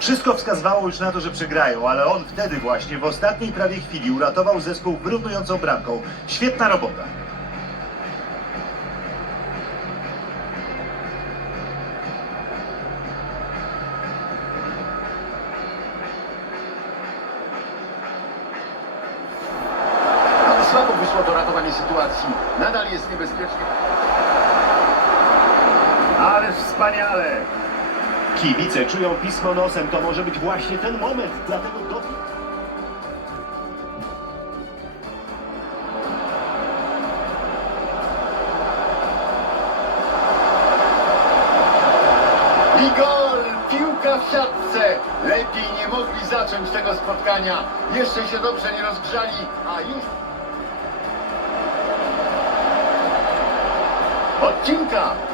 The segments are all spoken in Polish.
Wszystko wskazywało już na to, że przegrają, ale on wtedy właśnie, w ostatniej prawie chwili, uratował zespół wyrównującą bramką. Świetna robota. Ale słabo wyszło to ratowanie sytuacji. Nadal jest niebezpiecznie. Ale wspaniale! Kibice czują pismo nosem, to może być właśnie ten moment, dlatego do... I gol! Piłka w siatce! Lepiej nie mogli zacząć tego spotkania. Jeszcze się dobrze nie rozgrzali, a już... Odcinka!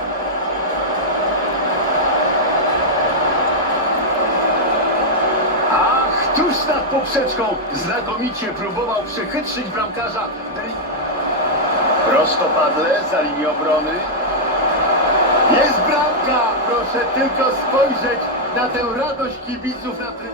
Tuż nad poprzeczką znakomicie próbował przechytrzyć bramkarza. Prostopadle za linię obrony. Jest bramka! Proszę tylko spojrzeć na tę radość kibiców na tryb...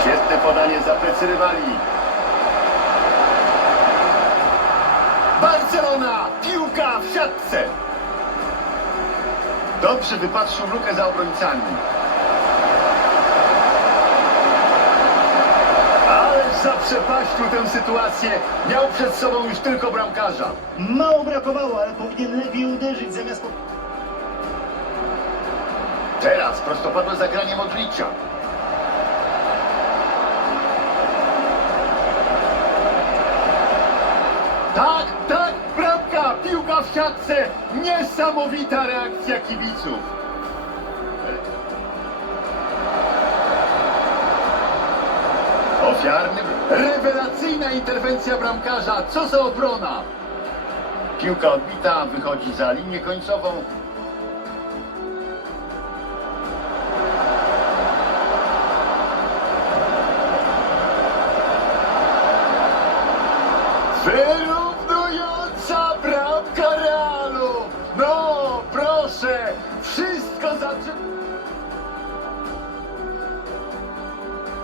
Świetne podanie za plecy rywali. Barcelona! Piłka w siatce! Dobrze wypatrzył lukę za obrońcami. Ależ zaprzepaścił tę sytuację. Miał przed sobą już tylko bramkarza. Mało brakowało, ale powinien lepiej uderzyć zamiast... po- Teraz prostopadłe zagranie Modricza. Tak, tak, piłka w siatce. Niesamowita reakcja kibiców. Ofiarny, rewelacyjna interwencja bramkarza. Co za obrona. Piłka odbita, wychodzi za linię końcową. Bramka